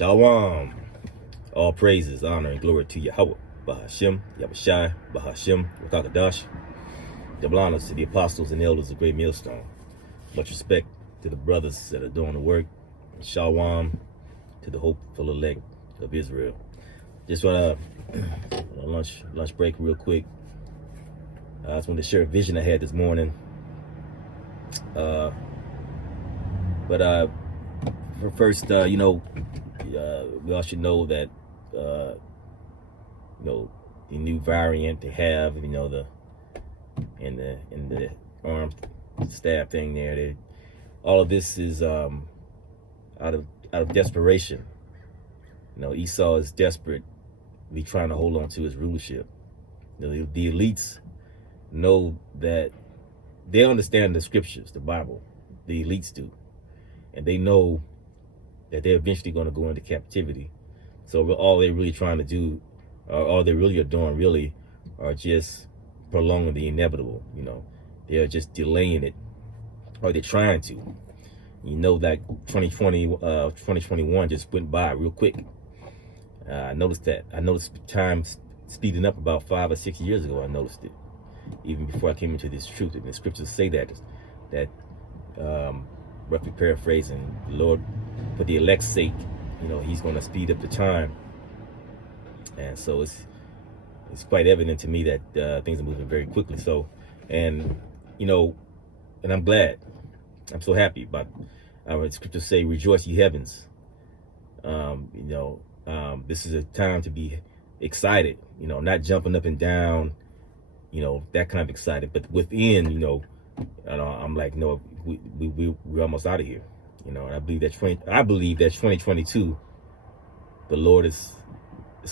Shalom. All praises, honor, and glory to Yahawah, BAHASHAM, YAHAWASHI, BAHASHAM, Wakakadash. Double honors to the apostles and elders of Great Millstone. Much respect to the brothers that are doing the work. Shalom to the hopeful elect of Israel. Just want to lunch break real quick. I just wanted to share a vision I had this morning. First, we all should know that, the new variant they have, the armed staff thing there. All of this is out of desperation. Esau is desperately trying to hold on to his rulership. The elites know that they understand the scriptures, the Bible. The elites do, and they know that they're eventually going to go into captivity. So all they're really trying to do, or all they really are doing, are just prolonging the inevitable. They're just delaying it, or they're trying to. That 2021 just went by real quick. I noticed that. I noticed time speeding up about 5 or 6 years ago. I noticed it, even before I came into this truth. And the scriptures say that roughly paraphrasing, the Lord, for the elect's sake, he's going to speed up the time. And so it's quite evident to me that things are moving very quickly. So, and I'm glad. I'm so happy about our scriptures say, rejoice ye heavens. This is a time to be excited, not jumping up and down, that kind of excited, but within, I'm like, no, we're almost out of here, and I believe that 2022, the Lord is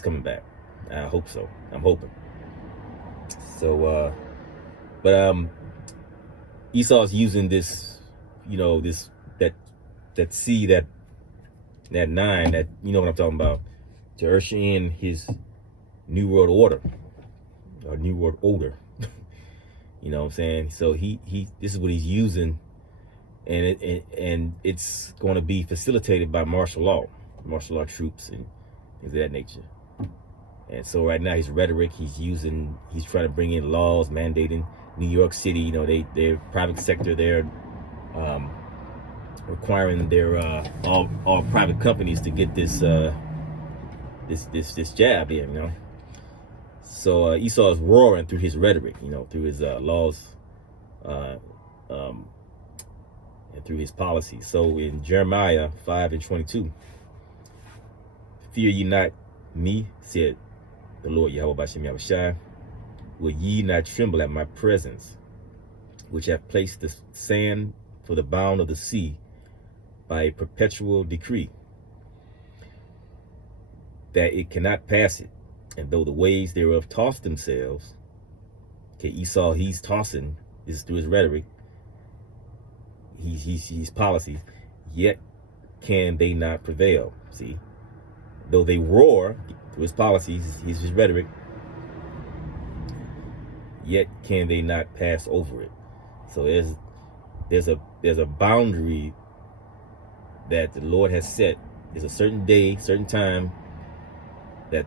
coming back. I hope so. I'm hoping. So, Esau's using this, that seed, that 9, that, what I'm talking about, to usher in his new world order, or new world order. You know what I'm saying? So this is what he's using, and it's going to be facilitated by martial law troops and things of that nature. And so right now his rhetoric, he's trying to bring in laws mandating New York City. Their private sector, they're requiring their all private companies to get this jab in. So Esau is roaring through his rhetoric, through his laws, and through his policies. So in Jeremiah 5:22, fear ye not me, said the Lord Yahawah BAHASHAM YAHAWASHI, will ye not tremble at my presence, which have placed the sand for the bound of the sea by a perpetual decree, that it cannot pass it. And though the waves thereof toss themselves, okay, Esau, he's tossing, this is through his rhetoric, his policies, yet can they not prevail. See, though they roar through his policies, his rhetoric, yet can they not pass over it. So there's a boundary that the Lord has set. There's a certain day, certain time that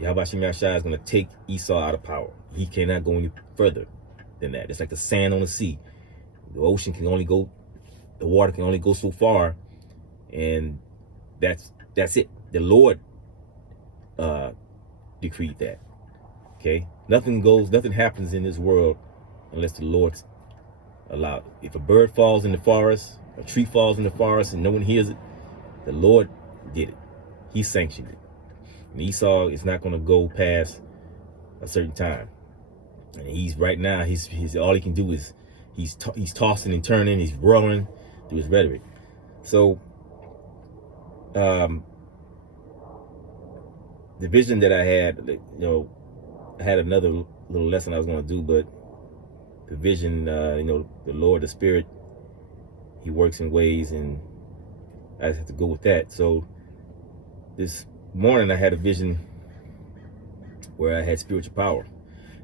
Yahawah BAHASHAM YAHAWASHI is going to take Esau out of power. He cannot go any further than that. It's like the sand on the sea. The ocean can only go, the water can only go so far, and that's it. The Lord decreed that. Okay? Nothing happens in this world unless the Lord allowed it. If a bird falls in the forest, a tree falls in the forest, and no one hears it, the Lord did it. He sanctioned it. And Esau is not going to go past a certain time. And he's right now, he's all he can do is he's tossing and turning, he's roaring through his rhetoric. So the vision that I had, I had another little lesson I was going to do, but the vision, the Lord, the Spirit, he works in ways, and I just have to go with that. So this morning I had a vision where I had spiritual power,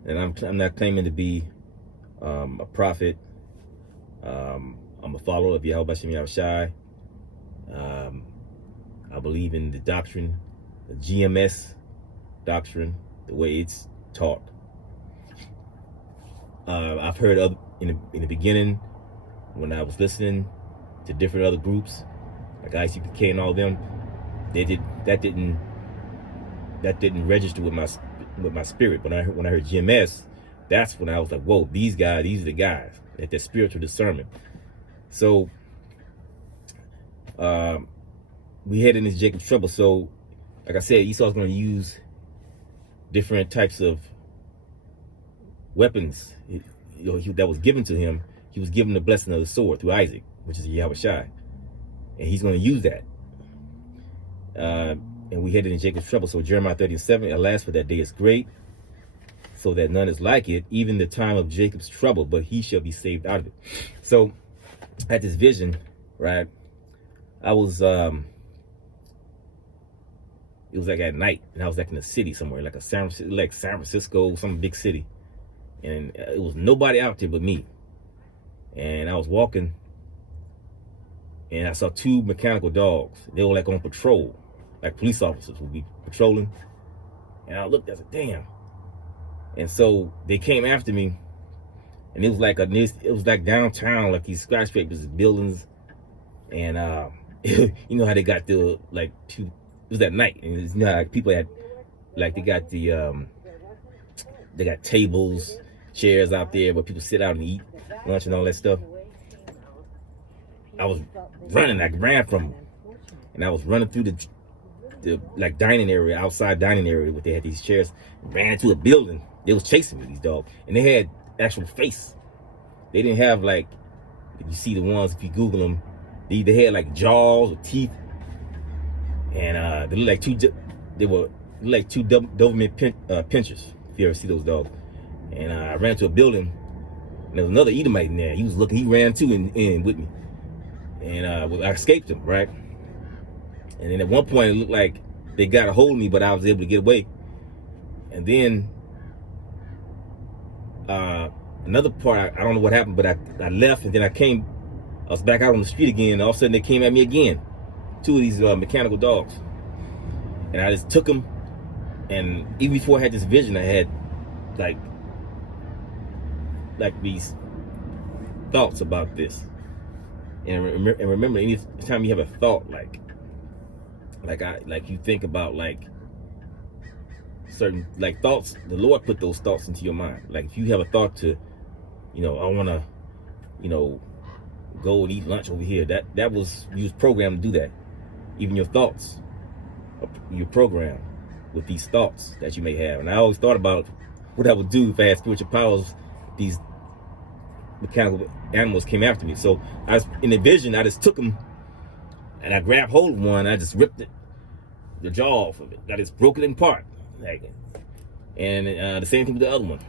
and I'm not claiming to be a prophet. I'm a follower of YAHAWAH BAHASHAM YAHAWASHI. I believe in the doctrine, the GMS doctrine, the way it's taught. I've heard in the beginning when I was listening to different other groups like ICPK and all of them, that didn't register with my spirit. When I heard GMS, that's when I was like, whoa, these are the guys at that spiritual discernment. So we headed into Jacob's trouble. So like I said, Esau's going to use different types of weapons that was given to him. He was given the blessing of the sword through Isaac, which is YAHAWASHI, and he's going to use that. And we headed in Jacob's trouble. So Jeremiah 30:7, alas, for that day is great, so that none is like it, even the time of Jacob's trouble, but he shall be saved out of it. So I had this vision, right? I was it was like at night, and I was like in a city somewhere, like San Francisco, some big city, and it was nobody out there but me. And I was walking, and I saw two mechanical dogs. They were like on patrol, like police officers would be patrolling. And I looked, I said, damn. And so they came after me, and it was like downtown, like these skyscrapers, buildings, and you know how they got the like two. It was at night, and you know how people had like they got tables, chairs out there where people sit out and eat lunch and all that stuff. I was running, I ran from them, and I was running through the like dining area, outside dining area, where they had these chairs. Ran to a building. They was chasing me, these dogs, and they had actual face. They didn't have like, if you see the ones, if you Google them, they had like jaws or teeth, and they looked like two Doberman pinchers. If you ever see those dogs. And I ran to a building, and there was another Edomite in there. He was looking, he ran too in with me, and I escaped him, right? And then at one point it looked like they got a hold of me, but I was able to get away. And then another part, I don't know what happened, but I left, and then I was back out on the street again, and all of a sudden they came at me again, two of these mechanical dogs. And I just took them, and even before I had this vision, I had like these thoughts about this. And remember, any time you have a thought, like you think about like certain like thoughts, the Lord put those thoughts into your mind. Like if you have a thought to, I want to, go and eat lunch over here, that was, you was programmed to do that. Even your thoughts, you're programmed with these thoughts that you may have. And I always thought about what I would do if I had spiritual powers. These mechanical animals came after me. So I was in the vision, I just took them, and I grabbed hold of one, I just ripped the jaw off of it. I just broke it in part. And the same thing with the other one.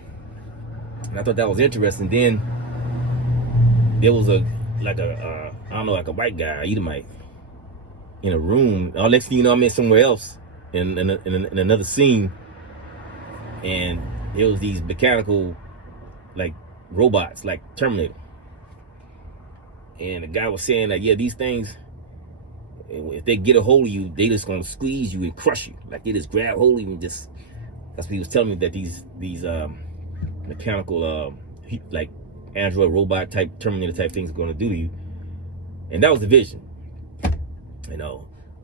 And I thought that was interesting. Then there was I don't know, like a white guy, Edomite, in a room. All next thing you know, I'm in somewhere else in another scene, and there was these mechanical like robots, like Terminator. And the guy was saying that, yeah, these things, if they get a hold of you, they just gonna squeeze you and crush you. Like they just grab hold of you and just, that's what he was telling me, that these mechanical like android robot type Terminator type things are gonna do to you. And that was the vision,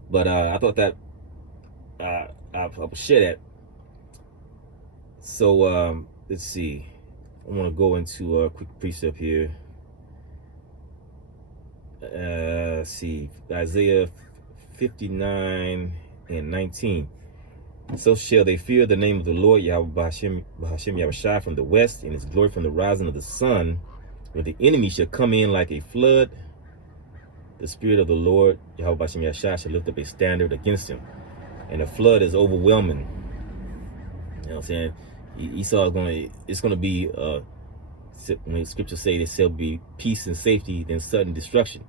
but I thought that I would share that. So let's see, I want to go into a quick precept here. Let's see, Isaiah 59:19. So shall they fear the name of the Lord, BAHASHAM YAHAWASHI, from the west, and his glory from the rising of the sun, where the enemy shall come in like a flood. The spirit of the Lord, BAHASHAM YAHAWASHI, shall lift up a standard against him, and the flood is overwhelming. You know what I'm saying? Esau is it's going to be, when scriptures say there shall be peace and safety, then sudden destruction.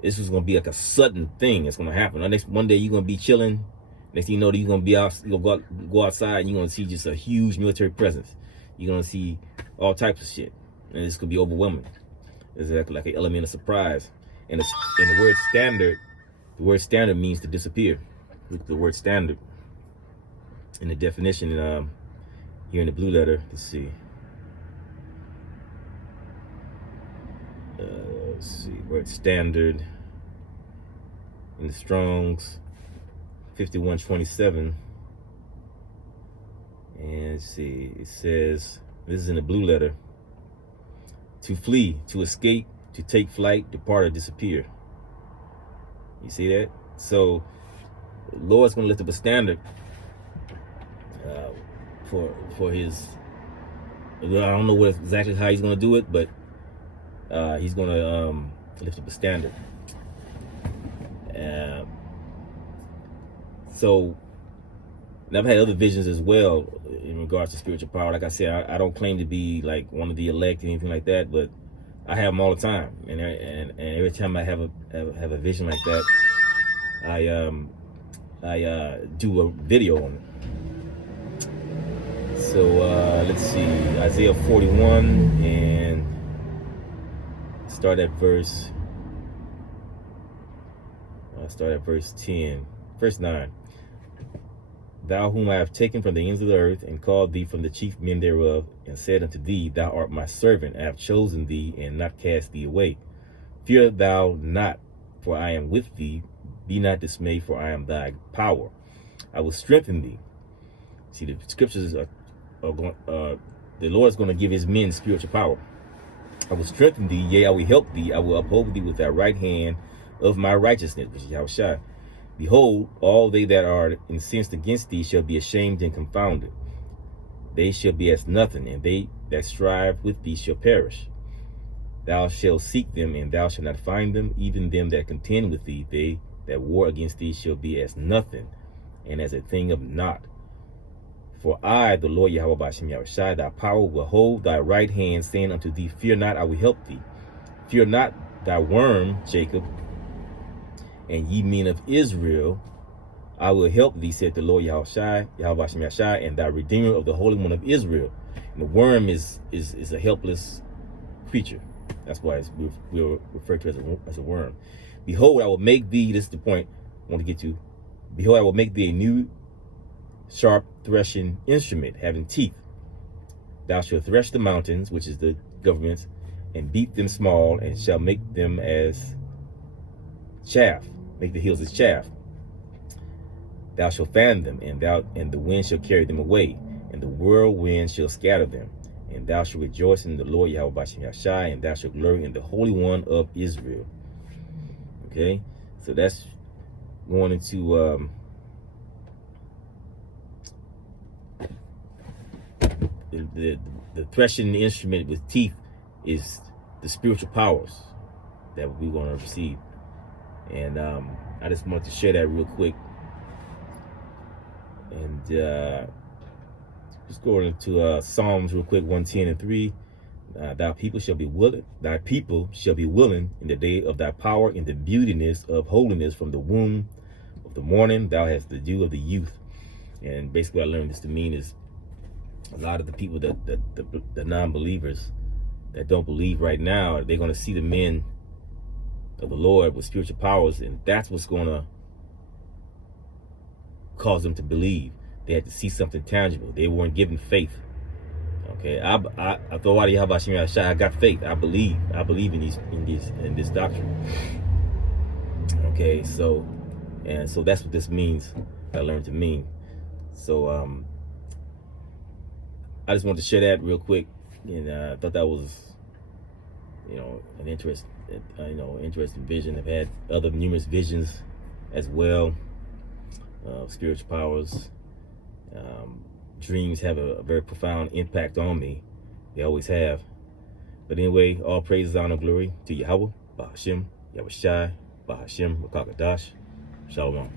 This is going to be like a sudden thing that's going to happen. One day you're going to be chilling. Next thing you know, you're going to be out, you're going to go outside, and you're going to see just a huge military presence. You're going to see all types of shit. And this could be overwhelming. It's like an element of surprise. And the word standard The word standard means to disappear. Look at the word standard in the definition here in the blue letter. Let's see. Word standard in the Strong's 5127. And let's see, it says, this is in the blue letter: to flee, to escape, to take flight, depart, or disappear. You see that? So the Lord's going to lift up a standard for his, I don't know exactly how he's going to do it, but he's going to lift up a standard. So, and I've had other visions as well in regards to spiritual power. Like I said, I don't claim to be like one of the elect or anything like that, but I have them all the time. And every time I have a vision like that, I do a video on it. So let's see, Isaiah 41, and start at verse 10, verse 9. Thou whom I have taken from the ends of the earth, and called thee from the chief men thereof, and said unto thee, Thou art my servant, I have chosen thee, and not cast thee away. Fear thou not, for I am with thee. Be not dismayed, for I am thy power. I will strengthen thee. See, the scriptures are going, the Lord is going to give his men spiritual power. I will strengthen thee, yea, I will help thee. I will uphold thee with thy right hand of my righteousness, which is YAHAWASHI. Behold, all they that are incensed against thee shall be ashamed and confounded. They shall be as nothing, and they that strive with thee shall perish. Thou shalt seek them, and thou shalt not find them. Even them that contend with thee, they that war against thee shall be as nothing, and as a thing of naught. For I, the Lord Yahweh BAHASHAM YAHAWASHI, thy power, will hold thy right hand, saying unto thee, Fear not, I will help thee. Fear not thy worm, Jacob, and ye men of Israel, I will help thee, said the Lord Yahweh BAHASHAM YAHAWASHI, and thy Redeemer of the Holy One of Israel. And the worm is a helpless creature. That's why we're referred to as a worm. Behold, I will make thee, this is the point I want to get to. Behold, I will make thee a new sharp threshing instrument, having teeth. Thou shalt thresh the mountains, which is the governments, and beat them small, and shall make them as chaff. Make the hills as chaff. Thou shalt fan them, and the wind shall carry them away, and the whirlwind shall scatter them. And thou shalt rejoice in the Lord Yahweh BAHASHAM YAHAWASHI, and thou shalt glory in the Holy One of Israel. Okay, so that's going into the threshing instrument with teeth is the spiritual powers that we're going to receive. And I just wanted to share that real quick. And just going into Psalms real quick, 110:3. Thy people shall be willing. Thy people shall be willing in the day of thy power, in the beautiness of holiness. From the womb of the morning, thou hast the dew of the youth. And basically, what I learned this to mean is a lot of the people the non-believers that don't believe right now, they're going to see the men of the Lord with spiritual powers, and that's what's going to cause them to believe. They had to see something tangible. They weren't given faith. Okay, I thought out of YAHAWASHI, I got faith. I believe in this doctrine. Okay, so that's what this means. I learned to mean. So I just wanted to share that real quick, and I thought that was, an interesting vision. I've had other numerous visions as well of spiritual powers. Dreams have a very profound impact on me. They always have. But anyway, all praise, honor, glory to Yahawah, BAHASHAM, YAHAWASHI, BAHASHAM, Makakadash. Shalom.